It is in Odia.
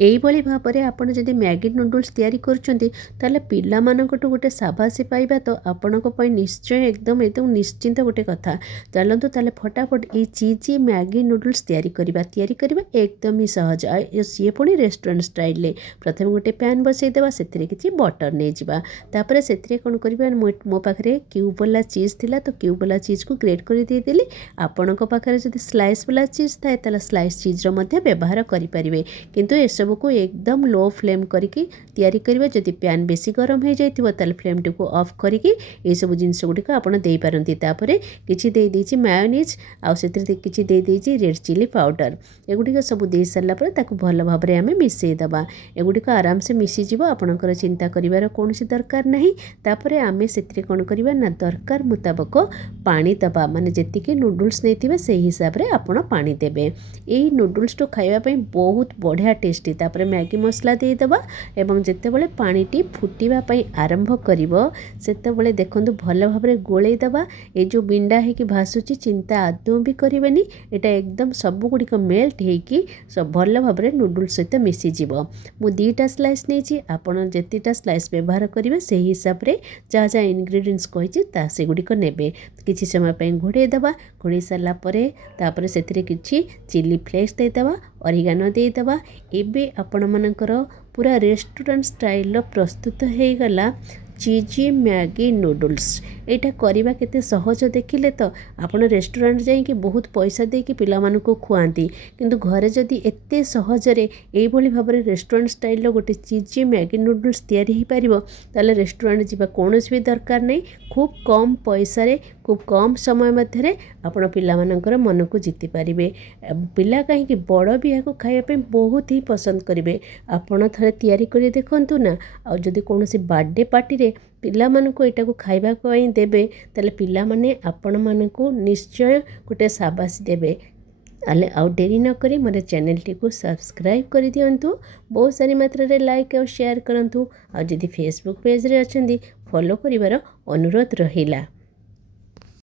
এইଭଳି ଭାବରେ ଆପଣ ଯଦି ମ୍ୟାଗି ନୁଡଲ୍ସ ତିଆରି କରୁଛନ୍ତି ତାହେଲେ ପିଲାମାନଙ୍କଠୁ ଗୋଟେ ସାବାସୀ ପାଇବା ତ ଆପଣଙ୍କ ପାଇଁ ନିଶ୍ଚୟ ଏକଦମ ନିଶ୍ଚିନ୍ତ ଗୋଟେ କଥା। ଚାଲନ୍ତୁ ତାହେଲେ ଫଟାଫଟ ଏଇ ଚିଜି ମ୍ୟାଗି ନୁଡଲ୍ସ ତିଆରି କରିବା ଏକଦମ ହିଁ ସହଜ। ସିଏ ପୁଣି ରେଷ୍ଟୁରାଣ୍ଟ ଷ୍ଟାଇଲରେ। ପ୍ରଥମେ ଗୋଟେ ପ୍ୟାନ୍ ବସାଇଦେବା, ସେଥିରେ କିଛି ବଟର ନେଇଯିବା। ତାପରେ ସେଥିରେ କ'ଣ କରିବା, ମୋ ପାଖରେ କ୍ୟୁବ୍ ବାଲା ଚିଜ୍ ଥିଲା ତ କ୍ୟୁବ୍ ବାଲା ଚିଜ୍କୁ ଗ୍ରେଟ୍ କରି ଦେଇଦେଲି। ଆପଣଙ୍କ ପାଖରେ ଯଦି ସ୍ଲାଇସ୍ ବାଲା ଚିଜ୍ ଥାଏ ତାହେଲେ ସ୍ଲାଇସ୍ ଚିଜ୍ର ମଧ୍ୟ ବ୍ୟବହାର କରିପାରିବେ। କିନ୍ତୁ ଏସବୁକୁ ଏକଦମ ଲୋ ଫ୍ଲେମ୍ କରିକି ତିଆରି କରିବା। ଯଦି ପ୍ୟାନ୍ ବେଶୀ ଗରମ ହୋଇଯାଇଥିବ ତାହେଲେ ଫ୍ଲେମ୍ଟିକୁ ଅଫ୍ କରିକି ଏସବୁ ଜିନିଷ ଗୁଡ଼ିକ ଆପଣ ଦେଇପାରନ୍ତି। ତାପରେ କିଛି ଦେଇଦେଇଛି ମାୟୋନିଜ୍, ଆଉ ସେଥିରେ କିଛି ଦେଇଦେଇଛି ରେଡ୍ ଚିଲି ପାଉଡ଼ର। ଏଗୁଡ଼ିକ ସବୁ ଦେଇ ସାରିଲା ପରେ ତାକୁ ଭଲ ଭାବରେ ଆମେ ମିଶାଇ ଦେବା। ଏଗୁଡ଼ିକ ଆରାମସେ ମିଶିଯିବ, ଆପଣଙ୍କର ଚିନ୍ତା କରିବାର କୌଣସି ଦରକାର ନାହିଁ। ତାପରେ ଆମେ ସେଥିରେ କ'ଣ କରିବା ନା ଦରକାର ମୁତାବକ ପାଣି ଦେବା, ମାନେ ଯେତିକି ନୁଡଲ୍ସ ନେଇଥିବେ ସେହି ହିସାବରେ ଆପଣ ପାଣି ଦେବେ। ଏଇ ନୁଡଲ୍ସକୁ ଖାଇବା ପାଇଁ ବହୁତ ବଢ଼ିଆ ଟେଷ୍ଟି। ତାପରେ ମ୍ୟାଗି ମସଲା ଦେଇଦେବା ଏବଂ ଯେତେବେଳେ ପାଣିଟି ଫୁଟିବା ପାଇଁ ଆରମ୍ଭ କରିବ ସେତେବେଳେ ଦେଖନ୍ତୁ ଭଲ ଭାବରେ ଗୋଳେଇ ଦେବା। ଏ ଯେଉଁ ବିଣ୍ଡା ହେଇକି ଭାସୁଛି ଚିନ୍ତା ଆଦୌ ବି କରିବେନି, ଏଇଟା ଏକଦମ ସବୁଗୁଡ଼ିକ ମେଲ୍ଟ ହେଇକି ଭଲ ଭାବରେ ନୁଡଲ୍ସ ସହିତ ମିଶିଯିବ। ମୁଁ 2ଟା ସ୍ଲାଇସ୍ ନେଇଛି, ଆପଣ ଯେତିଟା ସ୍ଲାଇସ୍ ବ୍ୟବହାର କରିବେ ସେହି ହିସାବରେ ଯାହା ଯାହା ଇନଗ୍ରିଡ଼ିଏଣ୍ଟସ୍ କହିଛି ସେଗୁଡ଼ିକ ନେବେ। କିଛି ସମୟ ପାଇଁ ଘୋଡ଼େଇ ଦେବା। ଘୋଡ଼େଇ ସାରିଲା ପରେ ତାପରେ ସେଥିରେ କିଛି ଚିଲି ଫ୍ଲେକ୍ସ ଦେଇଦେବା, ଅରିଗାନୋ ଦେଇଦେବା। ଏବେ ଆପଣମାନଙ୍କର ପୁରା ରେଷ୍ଟୁରାଣ୍ଟ ଷ୍ଟାଇଲର ପ୍ରସ୍ତୁତ ହେଇଗଲା ଚିଜି ମ୍ୟାଗି ନୁଡଲ୍ସ। ଏଇଟା କରିବା କେତେ ସହଜ ଦେଖିଲେ ତ। ଆପଣ ରେଷ୍ଟୁରାଣ୍ଟ ଯାଇକି ବହୁତ ପଇସା ଦେଇକି ପିଲାମାନଙ୍କୁ ଖୁଆନ୍ତି, କିନ୍ତୁ ଘରେ ଯଦି ଏତେ ସହଜରେ ଏଇଭଳି ଭାବରେ ରେଷ୍ଟୁରାଣ୍ଟ ଷ୍ଟାଇଲର ଗୋଟେ ଚିଜି ମ୍ୟାଗି ନୁଡଲ୍ସ ତିଆରି ହୋଇପାରିବ ତାହେଲେ ରେଷ୍ଟୁରାଣ୍ଟ ଯିବା କୌଣସି ବି ଦରକାର ନାହିଁ। ଖୁବ୍ କମ୍ ପଇସାରେ ଖୁବ୍ କମ୍ ସମୟ ମଧ୍ୟରେ ଆପଣ ପିଲାମାନଙ୍କର ମନକୁ ଜିତି ପାରିବେ। ପିଲା କାହିଁକି ବଡ଼ ବି ଏହାକୁ ଖାଇବା ପାଇଁ ବହୁତ ହିଁ ପସନ୍ଦ କରିବେ। ଆପଣ ଥରେ ତିଆରି କରି ଦେଖନ୍ତୁ ନା। ଆଉ ଯଦି କୌଣସି ବାର୍ଥଡେ ପାର୍ଟିରେ ପିଲାମାନଙ୍କୁ ଏଇଟାକୁ ଖାଇବା ପାଇଁ ଦେବେ ତାହେଲେ ପିଲାମାନେ ଆପଣମାନଙ୍କୁ ନିଶ୍ଚୟ ଗୋଟେ ସାବାସୀ ଦେବେ। ତାହେଲେ ଆଉ ଡେରି ନକରି ମୋର ଚ୍ୟାନେଲଟିକୁ ସବସ୍କ୍ରାଇବ୍ କରିଦିଅନ୍ତୁ। ବହୁତ ସାରି ମାତ୍ରାରେ ଲାଇକ୍ ଆଉ ସେୟାର କରନ୍ତୁ। ଆଉ ଯଦି ଫେସବୁକ୍ ପେଜରେ ଅଛନ୍ତି ଫଲୋ କରିବାର ଅନୁରୋଧ ରହିଲା।